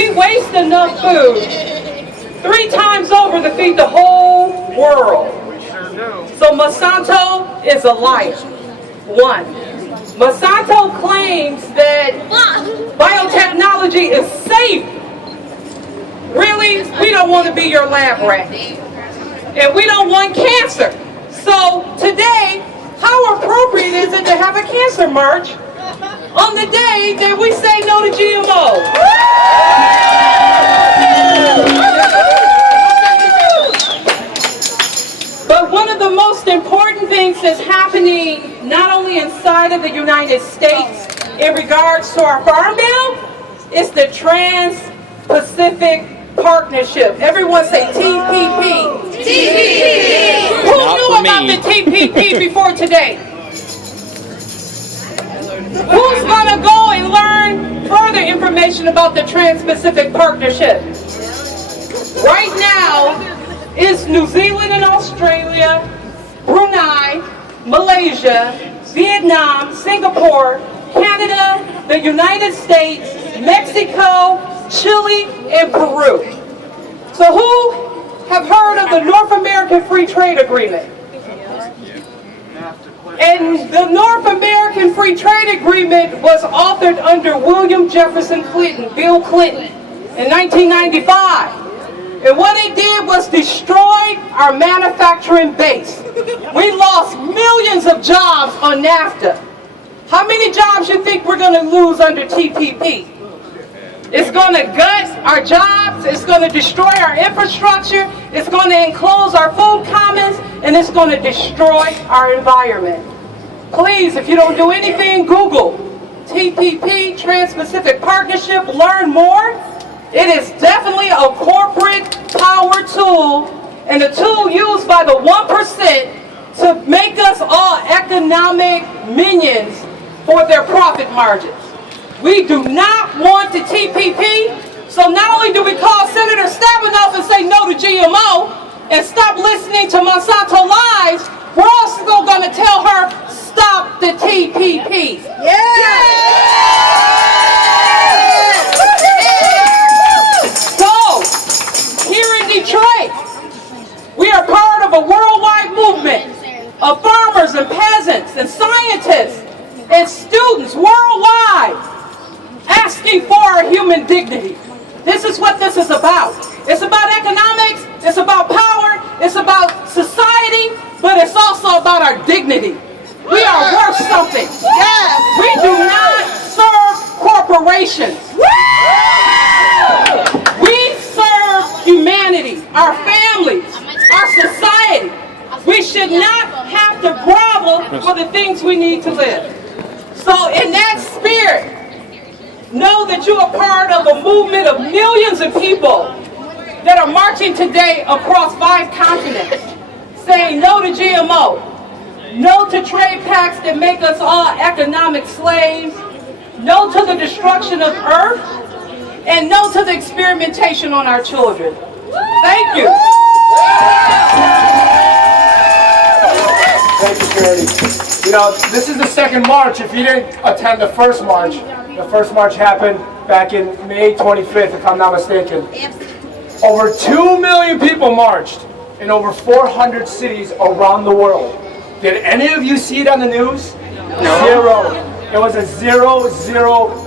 We waste enough food 3 times over to feed the whole world. So Monsanto is a liar. 1. Monsanto claims that biotechnology is safe. Really, we don't want to be your lab rat. And we don't want cancer. So today, how appropriate is it to have a cancer march on the day that we say no to GMO? But one of the most important things that's happening not only inside of the United States in regards to our Farm Bill is the Trans-Pacific Partnership. Everyone say TPP. TPP. Who knew about the TPP before today? Who's going to go and learn further information about the Trans-Pacific Partnership? Right now is New Zealand and Australia, Brunei, Malaysia, Vietnam, Singapore, Canada, the United States, Mexico, Chile, and Peru. So who have heard of the North American Free Trade Agreement? And the North American Free Trade Agreement was authored under William Jefferson Clinton, Bill Clinton, in 1995. And what it did was destroy our manufacturing base. We lost millions of jobs on NAFTA. How many jobs you think we're going to lose under TPP? It's going to gut our jobs, it's going to destroy our infrastructure, it's going to enclose our food commons, and it's going to destroy our environment. Please, if you don't do anything, Google TPP, Trans-Pacific Partnership, learn more. It is definitely a corporate power tool, and a tool used by the 1% to make us all economic minions for their profit margins. We do not want the TPP, so not only do we call Senator Stabenows and say no to GMO and stop listening to Monsanto lies, we're also going to tell her stop the TPP. So, here in Detroit, we are part of a worldwide movement of farmers and peasants and scientists and students worldwide asking for our human dignity. This is what this is about. It's about economics, it's about power, it's about society, but it's also about our dignity. We are worth something. We do not serve corporations. We serve humanity, our families, our society. We should not have to grovel for the things we need to live. So in that spirit, know that you are part of a movement of millions of people that are marching today across 5 continents, saying no to GMO, no to trade pacts that make us all economic slaves, no to the destruction of Earth, and no to the experimentation on our children. Thank you. Thank you, Charity. You know, this is the second march. If you didn't attend the first march happened back in May 25th, if I'm not mistaken. Over 2 million people marched in over 400 cities around the world. Did any of you see it on the news? No. Zero. It was a zero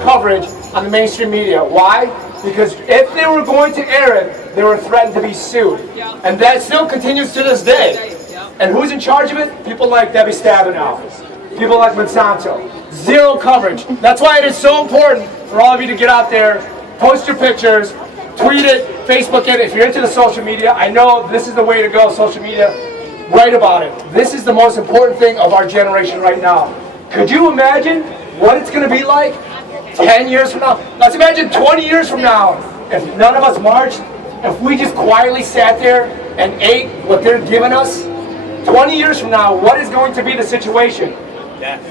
coverage on the mainstream media. Why? Because if they were going to air it, they were threatened to be sued. And that still continues to this day. And who's in charge of it? People like Debbie Stabenows. People like Monsanto. Zero coverage. That's why it is so important for all of you to get out there, post your pictures, tweet it, Facebook it. If you're into the social media, I know this is the way to go, social media. Write about it. This is the most important thing of our generation right now. Could you imagine what it's going to be like 10 years from now? Let's imagine 20 years from now, if none of us marched, if we just quietly sat there and ate what they're giving us. 20 years from now, what is going to be the situation? Death.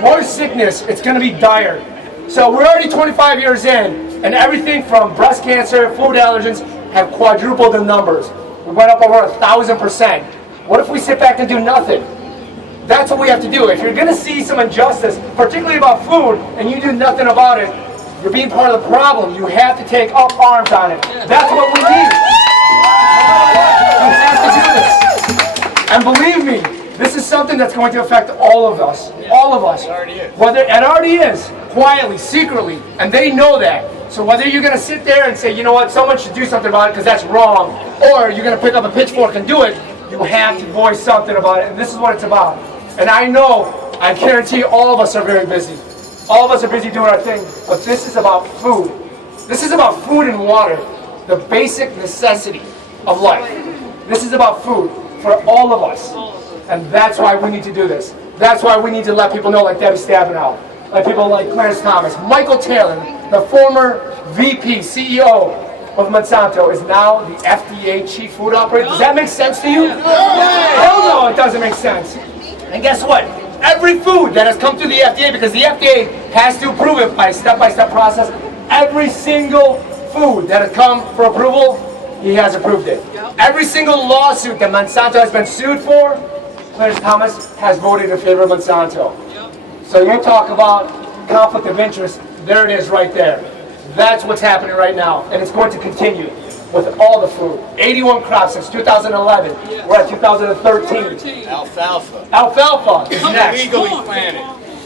More sickness. It's going to be dire. So we're already 25 years in, and everything from breast cancer, food allergens have quadrupled in numbers. We went up over 1,000%. What if we sit back and do nothing? That's what we have to do. If you're going to see some injustice, particularly about food, and you do nothing about it, You're being part of the problem. You have to take up arms on it. That's what we need. We have to do this. And believe me, this is something that's going to affect all of us. All of us. It already is. Quietly, secretly. And they know that. So whether you're going to sit there and say, you know what, someone should do something about it because that's wrong, or you're going to pick up a pitchfork and do it, you have to voice something about it. And this is what it's about. And I guarantee all of us are very busy. All of us are busy doing our thing. But this is about food. This is about food and water. The basic necessity of life. This is about food for all of us. And that's why we need to do this. That's why we need to let people know, like Debbie Stabenows, like people like Clarence Thomas. Michael Taylor, the former VP, CEO of Monsanto, is now the FDA Chief Food Operator. Does that make sense to you? Hell no, it doesn't make sense. And guess what? Every food that has come through the FDA, because the FDA has to approve it by a step-by-step process, every single food that has come for approval, he has approved it. Every single lawsuit that Monsanto has been sued for, Clarence Thomas has voted in favor of Monsanto. So you talk about conflict of interest, there it is right there. That's what's happening right now, and it's going to continue with all the food. 81 crops since 2011. We're at 2013. Alfalfa. Alfalfa is next. Legally planted.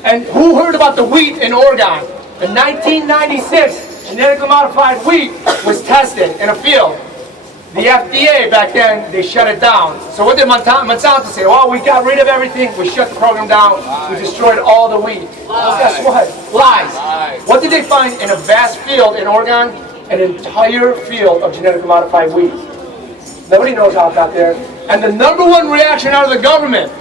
And who heard about the wheat in Oregon? In 1996, genetically modified wheat was tested in a field. The FDA back then, they shut it down. So what did Monsanto say? Oh, we got rid of everything. We shut the program down. We destroyed all the wheat. Well, guess what? Lies. What did they find in a vast field in Oregon? An entire field of genetically modified wheat. Nobody knows how it got there. And the number one reaction out of the government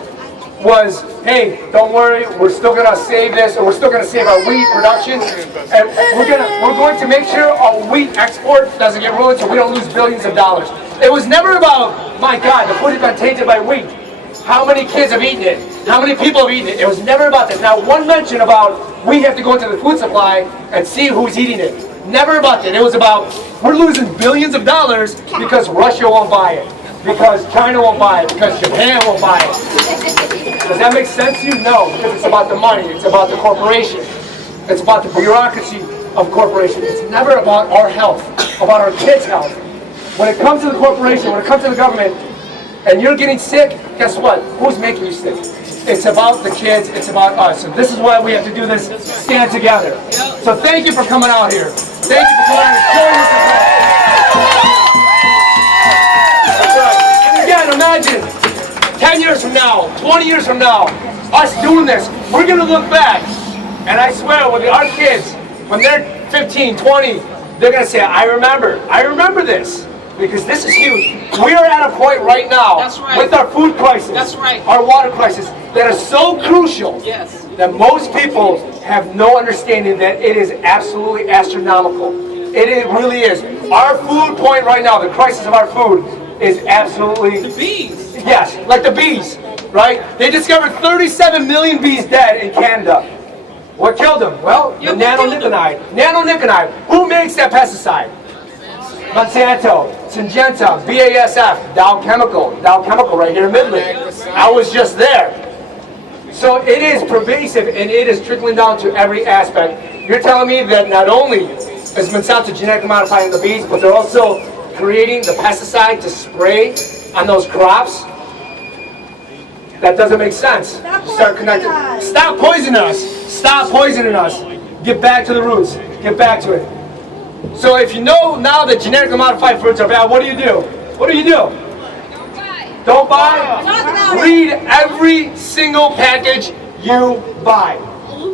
was, hey, don't worry, we're still going to save this, or we're still going to save our wheat production, and we're going to make sure our wheat export doesn't get ruined so we don't lose billions of dollars. It was never about, my God, the food has been tainted by wheat. How many kids have eaten it? How many people have eaten it? It was never about that. Not one mention about we have to go into the food supply and see who's eating it. Never about that. It was about we're losing billions of dollars because Russia won't buy it, because China won't buy it, because Japan won't buy it. Does that make sense to you? No, because it's about the money. It's about the corporation. It's about the bureaucracy of corporation. It's never about our health, about our kids' health. When it comes to the corporation, when it comes to the government, and you're getting sick, guess what? Who's making you sick? It's about the kids. It's about us. And this is why we have to do this, stand together. So thank you for coming out here. Thank you for coming out and showing your support. That's right. And again, imagine 10 years from now, 20 years from now, us doing this, we're going to look back. And I swear, when our kids, when they're 15, 20, they're going to say, I remember this. Because this is huge. We are at a point right now with our food crisis, our water crisis, that is so crucial that most people have no understanding that it is absolutely astronomical. It really is. Our food point right now, the crisis of our food, is absolutely... The bees. Yes, like the bees, right? They discovered 37 million bees dead in Canada. What killed them? Well, the nanoniconide. Nanoniconide. Who makes that pesticide? Monsanto, Syngenta, BASF, Dow Chemical right here in Midland. I was just there. So it is pervasive and it is trickling down to every aspect. You're telling me that not only is Monsanto genetically modifying the bees, but they're also creating the pesticide to spray on those crops? That doesn't make sense. Start connecting. Stop poisoning us. Stop poisoning us. Get back to the roots. Get back to it. So if you know now that genetically modified fruits are bad, what do you do? What do you do? Don't buy? Read every single package you buy.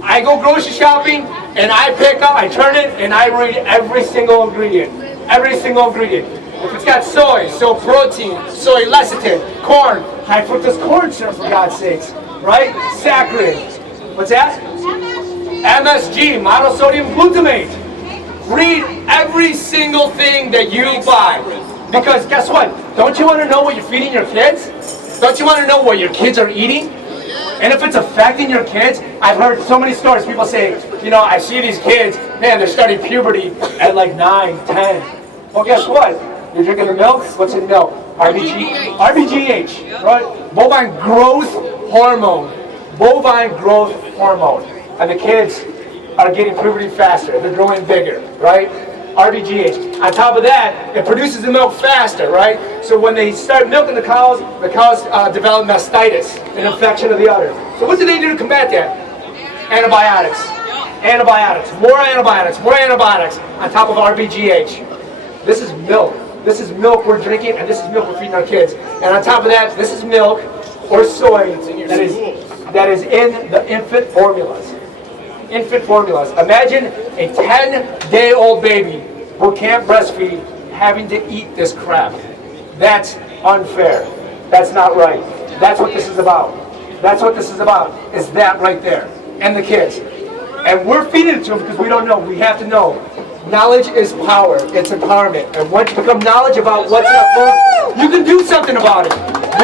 I go grocery shopping and I pick up, I turn it, and I read every single ingredient. Every single ingredient. If it's got soy protein, soy lecithin, corn, high fructose corn syrup for God's sakes, right? Saccharin. What's that? MSG, monosodium glutamate. Read every single thing that you buy. Because guess what? Don't you want to know what you're feeding your kids? Don't you want to know what your kids are eating? And if it's affecting your kids, I've heard so many stories. People say, you know, I see these kids, man, they're starting puberty at like 9, 10. Well, guess what? You're drinking the milk? What's in milk? RBGH, right? Bovine growth hormone. Bovine growth hormone. And the kids, are getting puberty faster. They're growing bigger, right? RBGH. On top of that, it produces the milk faster, right? So when they start milking the cows develop mastitis, an infection of the udder. So what do they do to combat that? Antibiotics. Antibiotics. More antibiotics. More antibiotics on top of RBGH. This is milk. This is milk we're drinking, and this is milk we're feeding our kids. And on top of that, this is milk or soy that is in the infant formulas. Infant formulas. Imagine a 10-day-old baby who can't breastfeed having to eat this crap. That's unfair. That's not right. That's what this is about. That's what this is about, is that right there. And the kids. And we're feeding it to them because we don't know. We have to know. Knowledge is power. It's empowerment. And once you become knowledge about what's in our food, you can do something about it.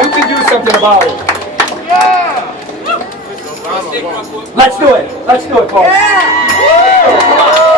You can do something about it. Yeah! Let's do it. Let's do it, folks. Yeah! Come on.